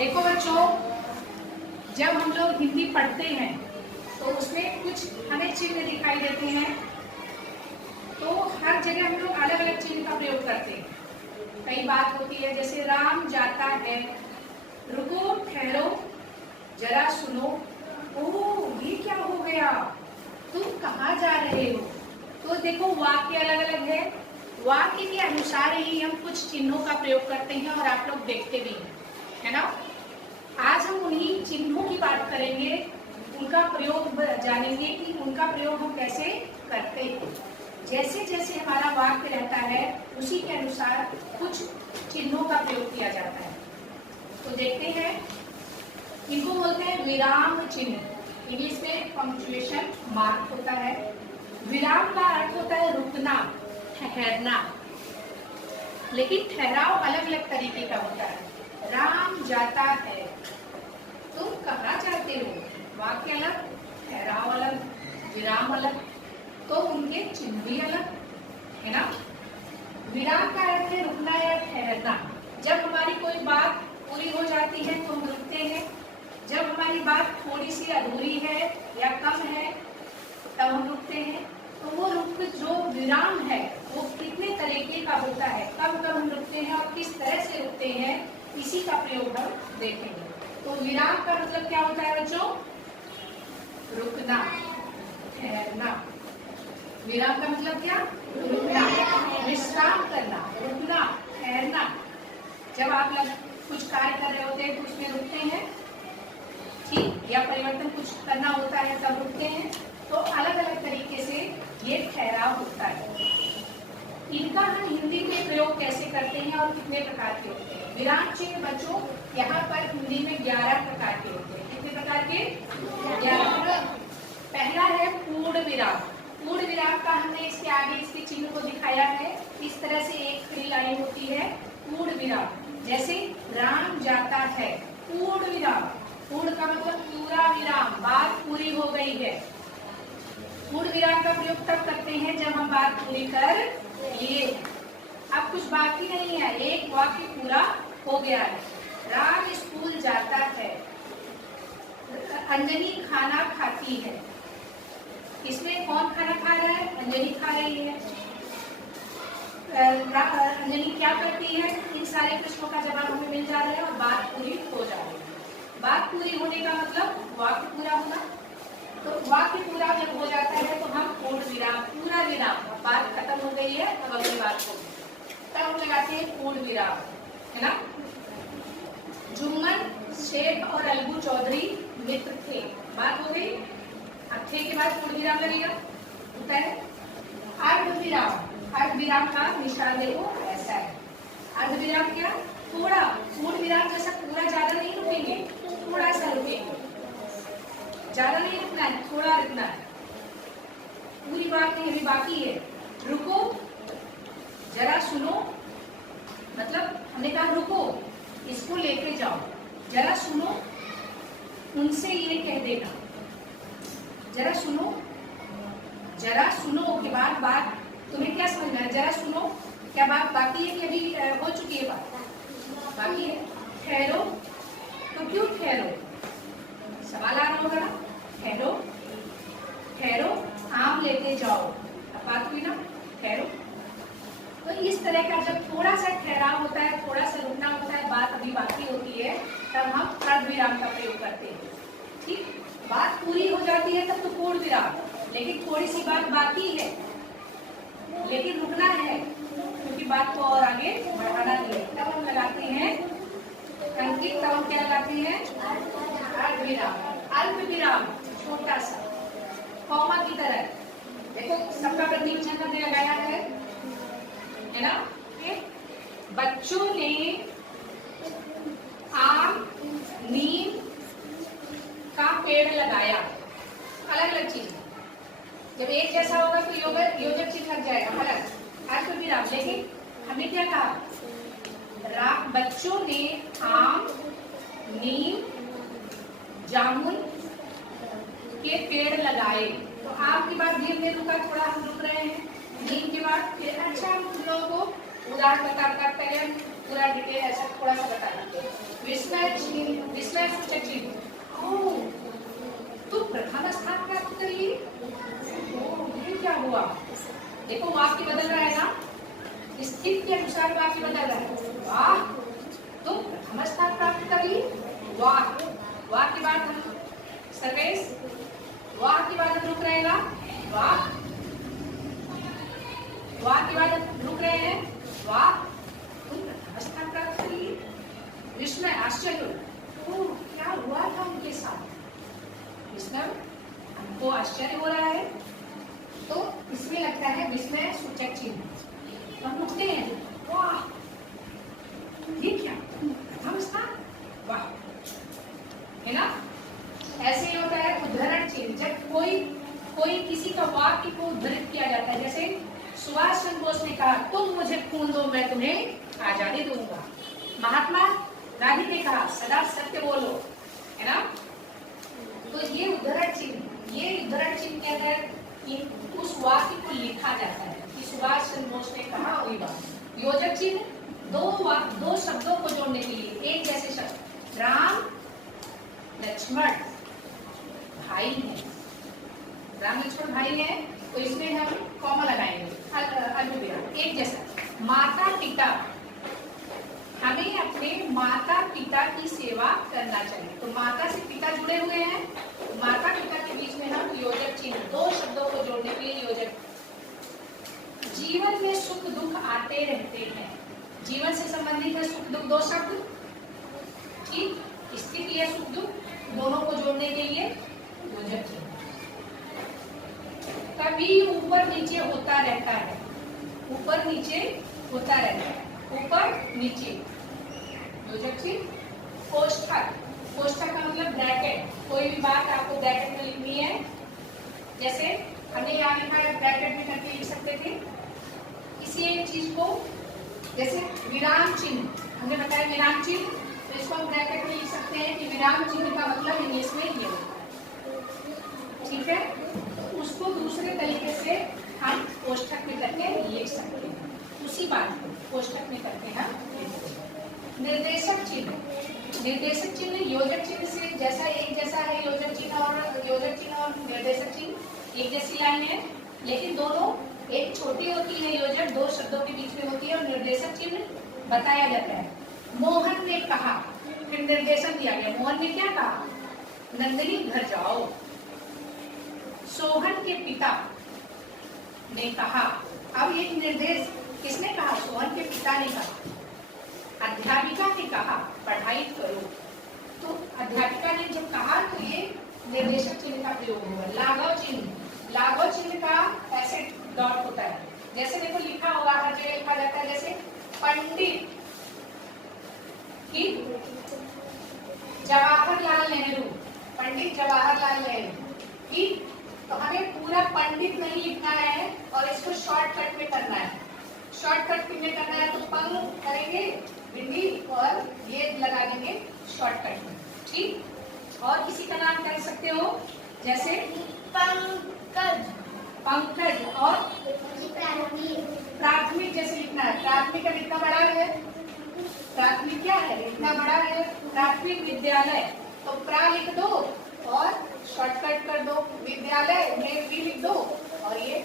देखो बच्चों, जब हम लोग हिंदी पढ़ते हैं तो उसमें कुछ हमें चिन्ह दिखाई देते हैं, तो हर जगह हम लोग अलग अलग चिन्ह का प्रयोग करते हैं। कई बात होती है जैसे राम जाता है, रुको ठहरो जरा सुनो, ओह ये क्या हो गया, तुम कहाँ जा रहे हो। तो देखो वाक्य अलग अलग है, वाक्य के अनुसार ही हम कुछ चिन्हों का प्रयोग करते हैं और आप लोग देखते भी हैं, है ना। आज हम उन्हीं चिन्हों की बात करेंगे, उनका प्रयोग जानेंगे कि उनका प्रयोग हम कैसे करते हैं। जैसे जैसे हमारा वाक्य रहता है उसी के अनुसार कुछ चिन्हों का प्रयोग किया जाता है। तो देखते हैं, इनको बोलते हैं विराम चिन्ह। इंग्लिश में पंक्चुएशन मार्क होता है। विराम का अर्थ होता है रुकना, ठहरना, लेकिन ठहराव अलग अलग तरीके का होता है। राम जाता है, तुम कहाँ जाते हो, वाक्य अलग, ठहराव अलग, विराम अलग, तो उनके चिन्ह भी अलग, है ना। विराम का अर्थ है रुकना या ठहरना। जब हमारी कोई बात पूरी हो जाती है तो हम रुकते हैं, जब हमारी बात थोड़ी सी अधूरी है या कम है तब हम रुकते हैं। तो वो रुक जो विराम है वो कितने तरीके का होता है, कब कब हम रुकते हैं और किस तरह से रुकते हैं, इसी का प्रयोग हम देखेंगे। तो विराम का मतलब क्या होता है बच्चों, रुकना, ठहरना। विराम का मतलब क्या, रुकना, विश्राम करना, रुकना, ठहरना। जब आप लोग कुछ कार्य कर रहे होते हैं तो उसमें रुकते हैं, ठीक, या परिवर्तन कुछ करना होता है तब रुकते हैं। तो अलग अलग तरीके से ये ठहराव होता है। इनका हम हिंदी में प्रयोग कैसे करते हैं और कितने प्रकार के होते हैं। विराम चिन्ह बच्चों यहाँ पर हिंदी में 11 प्रकार के होते हैं। कितने प्रकार के, 11। पहला है पूर्ण विराम। पूर्ण विराम का हमने इसके आगे इसके चिन्ह को दिखाया है। इस तरह से एक फ्री लाइन होती है पूर्ण विराम। जैसे राम जाता है, पूर्ण विराम। पूर्ण का मतलब पूरा विराम, बात पूरी हो गई है। पूर्ण विराम का प्रयोग तब करते हैं जब हम बात पूरी कर लिए, अब कुछ बाकी नहीं है, एक वाक्य पूरा हो गया है। राम स्कूल जाता है, अंजनी खाना खाती है। इसमें कौन खाना खा रहा है, अंजनी खा रही है। अंजनी क्या करती है, इन सारे प्रश्नों का जवाब हमें मिल जा रहा है और बात पूरी हो जा रही है। बात पूरी होने का मतलब वाक्य पूरा होना। तो वाक्य पूरा जब हो जाता है तो हम पूर्ण विराम, पूरा विराम, बात खत्म हो गई है अब अगली बात होगी, तब हम लगाते हैं पूर्ण विराम, है ना। जुम्मन शेख और अलगू चौधरी मित्र थे, बात हो गई, अब थे के बाद पूर्ण विराम लगेगा, होता है। अर्ध विराम, अर्ध विराम का निशान देखो ऐसा है। अर्ध विराम क्या, थोड़ा, पूर्ण विराम जैसा पूरा ज्यादा नहीं रुकेंगे, थोड़ा सा रुकेंगे, ज्यादा नहीं रुकना है, थोड़ा रुकना है। पूरी बात नहीं, अभी बाकी है। रुको जरा सुनो, मतलब हमने कहा रुको, इसको लेके जाओ, जरा सुनो, उनसे ये कह देना, जरा सुनो। जरा सुनो के बाद बात तुम्हें क्या समझना है, जरा सुनो, क्या बात बाकी है कि अभी हो चुकी है बात, बाकी है। ठहरो, तो क्यों ठहरो, सवाल आ रहा होगा ना, ठहरो, ठहरो, आम लेते जाओ, अब बात हुई ना, ठहरो। तो इस तरह का जब थोड़ा सा ठहराव होता है, थोड़ा सा रुकना होता है, बात अभी बाकी होती है, तब हम अर्ध विराम का प्रयोग करते हैं, ठीक। बात पूरी हो जाती है तब तो पूर्ण विराम, लेकिन थोड़ी सी बात बाकी है, लेकिन रुकना है क्योंकि बात को और आगे बढ़ाना नहीं है, तब हम लगाते हैं अंकित, तब हम क्या लगाते हैं, अर्ध विराम। अल्प विराम, छोटा सा, कॉमा की तरह, देखो सबका प्रतीक चिन्ह हमने लगाया है ना। बच्चों ने आम नीम का पेड़ लगाया, अलग अलग चीज, जब एक जैसा होगा तो योजक चिन्ह लग जाएगा, अलग अल्प विराम। लेकिन हमने क्या कहा, बच्चों ने आम नीम जामुन के पेड़ लगाए, तो आम के बाद धीरे धीरे रुका, थोड़ा हम रुक रहे हैं, नीम के बाद फिर अच्छा हम लोगों को उदाहरण बता पहले पूरा डिटेल ऐसा थोड़ा सा बता देते हैं। विस्मय सूचक चिन्ह, तो प्रथम स्थान प्राप्त करिए। ये क्या हुआ? देखो वाक्य बदल रहा है ना, स्थिति के अनुसार वाक्य बदल रहा है। वाह, तो प्रथम स्थान प्राप्त करिए। वाह, वाह के बाद हम सर्वेश, वाह के बाद हम रुक रहेगा। वाह, वाह के बाद हम रुक रहे हैं। वाह, तुम प्रथम स्थान प्राप्त करिए। विस्मय आश्चर्य, क्या हुआ था उनके साथ? विस्मय, हमको आश्चर्य हो रहा है, तो इसमें लगता है विस्मय सूचक चिन्ह। हम रुकते हैं, वाह, ये क्या प्रथम स्थान? वाह, है ना? ऐसे ही होता है उद्धरण चिन्ह, जब कोई किसी का वाक्य को उद्धृत किया जाता है। जैसे सुभाष चंद्र बोस ने कहा, तुम मुझे खून दो, मैं तुम्हें आजादी दूंगा। महात्मा गांधी ने कहा, सदा सत्य बोलो, है ना? तो ये उद्धरण चिन्ह, ये उद्धरण चिन्ह के अंदर उस वाक्य को लिखा जाता है कि सुभाष चंद्र बोस ने कहा वही बात। योजक चिन्ह, दो शब्दों को जोड़ने के लिए एक जैसे शब्द, राम लक्ष्मण भाई है, राम लक्ष्मण भाई है, तो इसमें हम कॉमा लगाएंगे, अलविदा, एक जैसा। माता पिता, हमें अपने माता पिता की सेवा करना चाहिए, तो माता से पिता जुड़े हुए हैं, माता पिता के बीच में हम योजक चिन्ह, दो शब्दों को जोड़ने के लिए योजक। जीवन में सुख दुख आते रहते हैं, जीवन से संबंधित है सुख दुख, दो शब्द, ठीक, स्थिति है सुख दुख, दोनों को जोड़ने के लिए योजक चिन्ह। कभी ऊपर नीचे होता रहता है, ऊपर नीचे होता रहता है, ऊपर नीचे, योजक चिन्ह। कोष्ठक, कोष्ठक का मतलब ब्रैकेट, कोई भी बात आपको ब्रैकेट में लिखनी है, जैसे हमने यहाँ लिखा है, ब्रैकेट में करके लिख सकते थे किसी एक चीज को, जैसे विराम चिन्ह, हमने बताया विराम चिन्ह, तो इसको हम ब्रैकेट में लिख सकते हैं कि विराम चिन्ह का मतलब इंग्लिश में ये होता है, ठीक है? उसको दूसरे तरीके से हम कोष्ठक में करके लिख सकते हैं, उसी बात को कोष्ठक में करके हम लिख सकते हैं। निर्देशक चिन्ह, निर्देशक चिन्ह योजक चिन्ह से जैसा एक जैसा है, योजक चिन्ह और निर्देशक चिन्ह एक जैसी लाइन है, लेकिन दोनों एक छोटी होती है योजक, दो शब्दों के बीच में होती है, और निर्देशक चिन्ह बताया जाता है। मोहन ने कहा, फिर निर्देशन दिया गया, मोहन ने क्या कहा? नंदिनी घर जाओ। सोहन के पिता ने कहा, अब ये निर्देश किसने कहा? सोहन के पिता ने कहा। अध्यापिका ने कहा, पढ़ाई करो, तो अध्यापिका ने जब कहा तो ये निर्देशक चिन्ह का प्रयोग होगा। लाघव चिन्ह, लाघव चिन्ह का ऐसे डॉट होता है, जैसे देखो लिखा होगा, हर जगह लिखा जाता है, जैसे पंडित जवाहरलाल नेहरू, पंडित जवाहरलाल नेहरू, ठीक, तो हमें पूरा पंडित नहीं लिखना है और इसको शॉर्टकट में करना है। शॉर्टकट में करना है तो पंग करेंगे बिंदी और ये लगा देंगे शॉर्टकट में, ठीक। और किसी का नाम कर सकते हो, जैसे पंकज, पंकज, और प्राथमिक जैसे लिखना है, प्राथमिक का कितना बड़ा है, प्राथमिक क्या है, इतना बड़ा है, प्राथमिक विद्यालय, तो प्रा लिख दो और शॉर्टकट कर दो, विद्यालय में भी लिख दो, और ये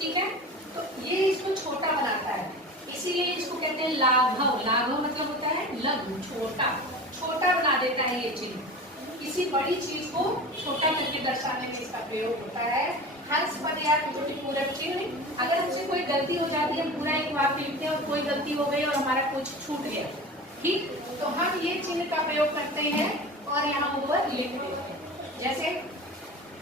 ठीक है। तो ये इसको छोटा बनाता है, इसीलिए इसको कहते हैं लाघव। लाघव मतलब होता है लघु, छोटा, छोटा बना देता है ये चिन्ह। किसी बड़ी चीज को छोटा करके दर्शाने में इसका प्रयोग होता है। हंस पद या पूरक चिन्ह, अगर हमसे कोई गलती हो जाती है, पूरा एक वाक्य लिखते हैं और कोई गलती हो गई और हमारा कुछ छूट गया, ठीक, तो हम ये चिन्ह का प्रयोग करते हैं और यहाँ ऊपर लिख देते हैं। जैसे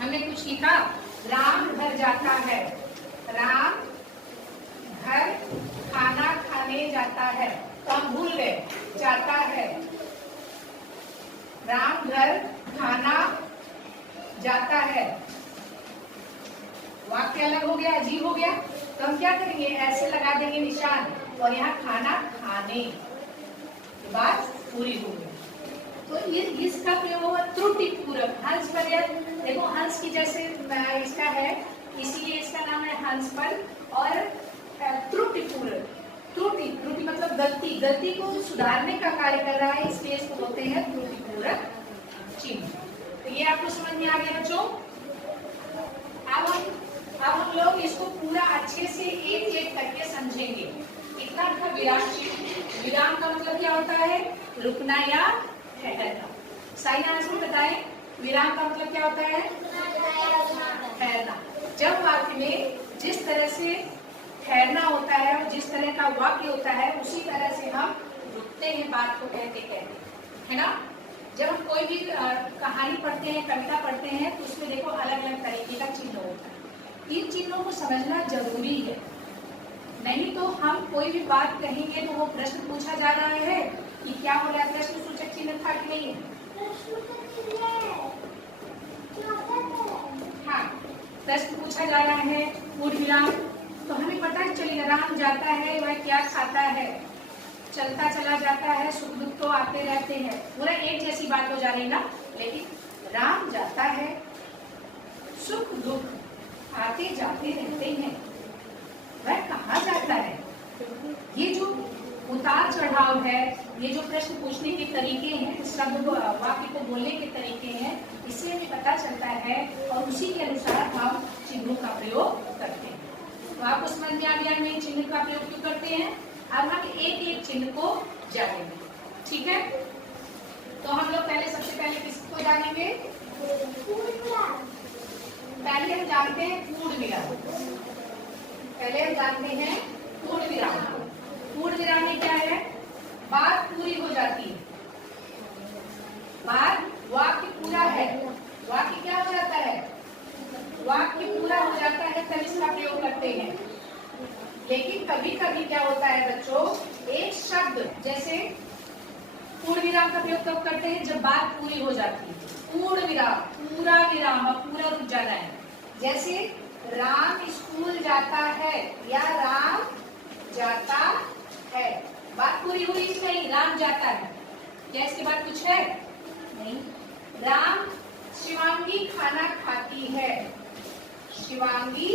हमने कुछ लिखा, राम घर जाता है, राम घर खाना खाने जाता है, तो हम भूल गए, जाता है, राम घर खाना जाता है, वाक्य अलग हो गया, अजीब हो गया, तो हम क्या करेंगे, ऐसे लगा देंगे निशान, और यहाँ खाना खाने, बात पूरी हो गई। तो इसका प्रयोग हुआ त्रुटि पूरक। हंस पर, देखो हंस की जैसे इसका है, इसीलिए इसका नाम है हंस पर, और त्रुटि पूरक, त्रुटि, त्रुटि मतलब गलती, गलती को सुधारने का कार्य कर रहा है, इसलिए इसको बोलते हैं त्रुटिपूरक चिन्ह। तो ये आपको समझ में आ गया बच्चों। अब हम लोग इसको पूरा अच्छे से एक एक करके समझेंगे। इतना था विराम चिन्ह। विराम का मतलब क्या होता है? रुकना या ठहरना। साइन आंसर बताएं, विराम का मतलब क्या होता है? ठहरना। जब वाक्य में जिस तरह से ठहरना होता है और जिस तरह का वाक्य होता है उसी तरह से हम रुकते हैं बात को कहते कहते, है ना। जब हम कोई भी कहानी पढ़ते हैं, कविता पढ़ते हैं तो उसमें देखो अलग अलग तरीके का चिन्ह होता है। इन चिन्हों को समझना जरूरी है, नहीं तो हम कोई भी बात कहेंगे तो वो प्रश्न पूछा जा रहा है कि क्या हो रहा है, प्रश्न सूचक चिन्ह था कि नहीं है? हाँ, प्रश्न पूछा जा रहा है, पूर्ण विराम, तो हमें पता चलेगा राम जाता है वह क्या खाता है, चलता चला जाता है, सुख दुख तो आते रहते हैं, पूरा एक जैसी बात हो जा रही ना। लेकिन राम जाता है, सुख दुख आते जाते रहते हैं, वह कहाँ जाता है। ये जो उतार चढ़ाव है, ये जो प्रश्न पूछने के तरीके हैं, शब्द वाक्य को बोलने के तरीके हैं, इससे हमें पता चलता है और उसी के अनुसार हम चिन्हों का प्रयोग करते हैं। तो आपको समझ में आ गया मैं चिन्ह का प्रयोग क्यों करते हैं। अब हम एक एक चिन्ह को जानेंगे, ठीक है। तो हम लोग पहले सबसे पहले किसको जानेंगे? पहले हम जानते हैं पूर्ण विराम। पहले हम जानते हैं पूर्ण विराम। पूर्ण विराम में क्या है? बात पूरी हो जाती है, बात वाक्य पूरा है, वाक्य क्या हो जाता है? वाक्य पूरा हो जाता है तब इसका प्रयोग करते हैं। लेकिन कभी कभी क्या होता है बच्चों, एक शब्द जैसे पूर्ण विराम का प्रयोग तब करते हैं जब बात पूरी हो जाती है। पूर्ण विराम, पूरा विराम, अब पूरा रुक जाना है। जैसे राम स्कूल जाता है या राम जाता है, बात पूरी हुई कि नहीं? राम जाता है, क्या इसके बाद कुछ है? नहीं। राम शिवांगी खाना खाती है, शिवांगी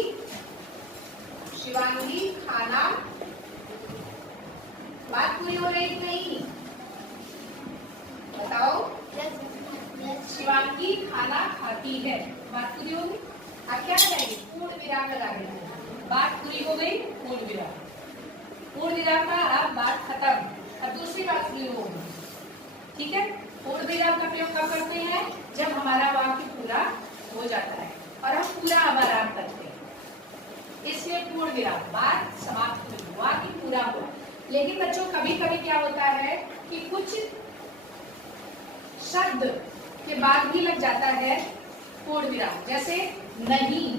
खाना, बात पूरी हो रही कि नहीं? बताओ। शिवांगी खाना खाती है, बात पूरी हो गई। अब क्या लगाएंगे? पूर्ण विराम लगा देंगे, बात पूरी हो गई, पूर्ण विराम। पूर्ण विराम का अब बात खत्म, अब दूसरी बात पूरी होगी, ठीक है। पूर्ण विराम का प्रयोग कब करते हैं? जब हमारा वाक्य पूरा हो जाता है और हम पूरा आराम करते हैं, इसलिए पूर्ण विराम, बात समाप्त हुई, वाक्य पूरा हुआ। लेकिन बच्चों कभी कभी क्या होता है कि कुछ शब्द के बाद भी लग जाता है पूर्ण विराम। जैसे नहीं,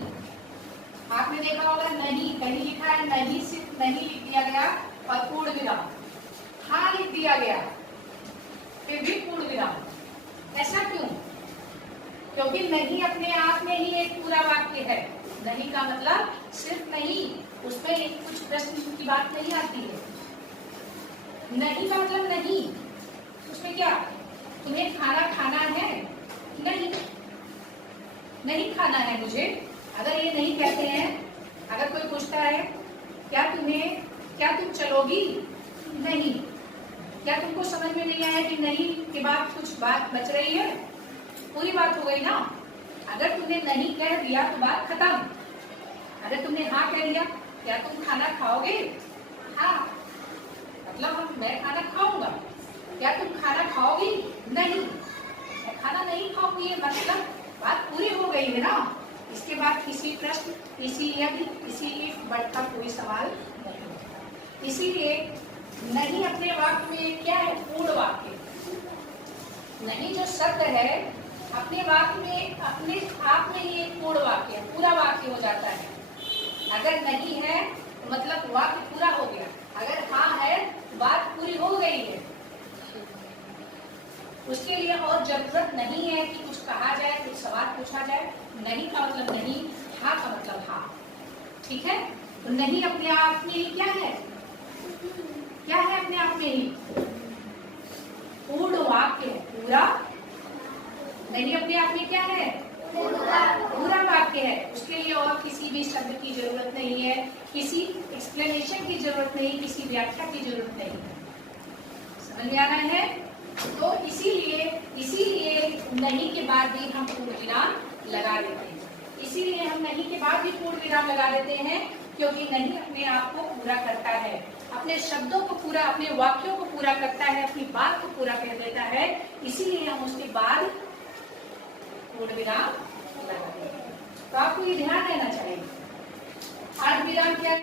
आपने देखा होगा नहीं, कहीं लिखा है नहीं, सिर्फ नहीं लिख दिया गया और पूर्ण विराम। हाँ लिख दिया गया फिर भी पूर्ण विराम। ऐसा क्यों? क्योंकि नहीं अपने आप में ही एक पूरा वाक्य है। नहीं का मतलब सिर्फ नहीं, उसमें एक कुछ प्रश्न की बात नहीं आती है। नहीं का मतलब नहीं, उसमें क्या? तुम्हें खाना खाना है? नहीं, नहीं खाना है मुझे। अगर ये नहीं कहते हैं, अगर कोई पूछता है क्या तुम चलोगी? नहीं। क्या तुमको समझ में नहीं आया कि नहीं के बाद कुछ बात बच रही है? पूरी बात हो गई ना। अगर तुमने नहीं कह दिया तो बात खत्म। अगर तुमने हाँ कह दिया, क्या तुम खाना खाओगे? हाँ, मतलब मैं खाना खाऊंगा। क्या तुम खाना खाओगी? नहीं, मैं खाना नहीं खाऊंगी, मतलब बात पूरी हो गई है ना। इसके बाद किसी प्रश्न, किसी यदि, किसी बट का कोई सवाल नहीं। इसीलिए नहीं अपने वाक्य में क्या है? पूर्ण वाक्य। नहीं जो शब्द है अपने वाक्य में अपने आप में ही एक पूर्ण वाक्य है, पूरा वाक्य हो जाता है। अगर नहीं है तो मतलब वाक्य पूरा हो गया, अगर हाँ है तो बात पूरी हो गई है। उसके लिए और जरूरत नहीं है कि कुछ कहा जाए, कुछ सवाल पूछा जाए। नहीं का मतलब नहीं, हाँ का मतलब हाँ, ठीक है। तो नहीं अपने आप में ही क्या है? क्या है अपने आप में ही? पूर्ण वाक्य है, पूरा। नहीं अपने आप में क्या है? पूरा वाक्य है, उसके लिए और किसी भी शब्द की जरूरत नहीं है, किसी एक्सप्लेनेशन की जरूरत नहीं, किसी व्याख्या की जरूरत नहीं। समझ में आ रहा है? तो इसीलिए नहीं के बाद भी हम पूर्ण विराम लगा देते हैं। इसीलिए हम नहीं के बाद भी पूर्ण विराम लगा देते हैं, क्योंकि नहीं अपने आप को पूरा करता है, अपने शब्दों को पूरा, अपने वाक्यों को पूरा करता है, अपनी बात को पूरा कर देता है। इसीलिए हम उसके बाद पूर्ण विराम लगाते हैं। तो आपको ये ध्यान देना चाहिए। अर्ध विराम क्या